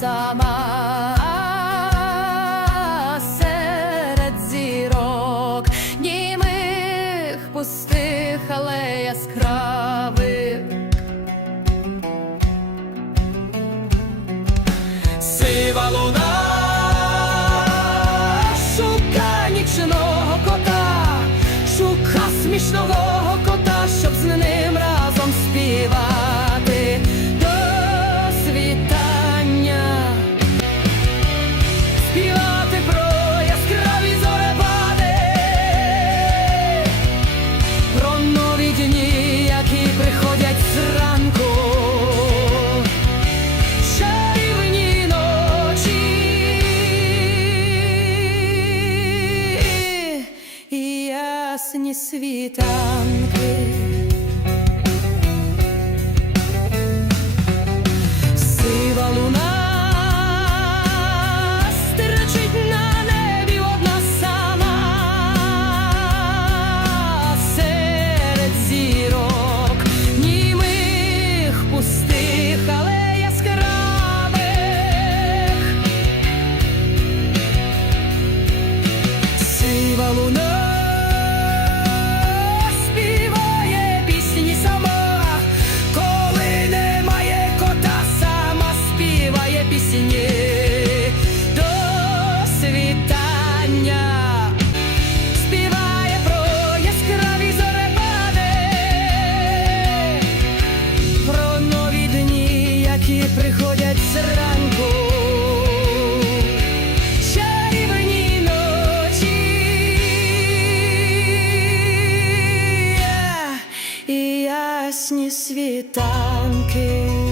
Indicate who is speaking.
Speaker 1: сама серед зірок, німих пустих, але яскравих.
Speaker 2: Сива луна,
Speaker 1: Шука нічного кота, шука смішного кота, щоб з ясні світанки. Сива луна стерчить на небі одна сама серед зірок, німих пустих, але яскравих. Сива луна приходять зранку. Чарівні ночі і ясні світанки.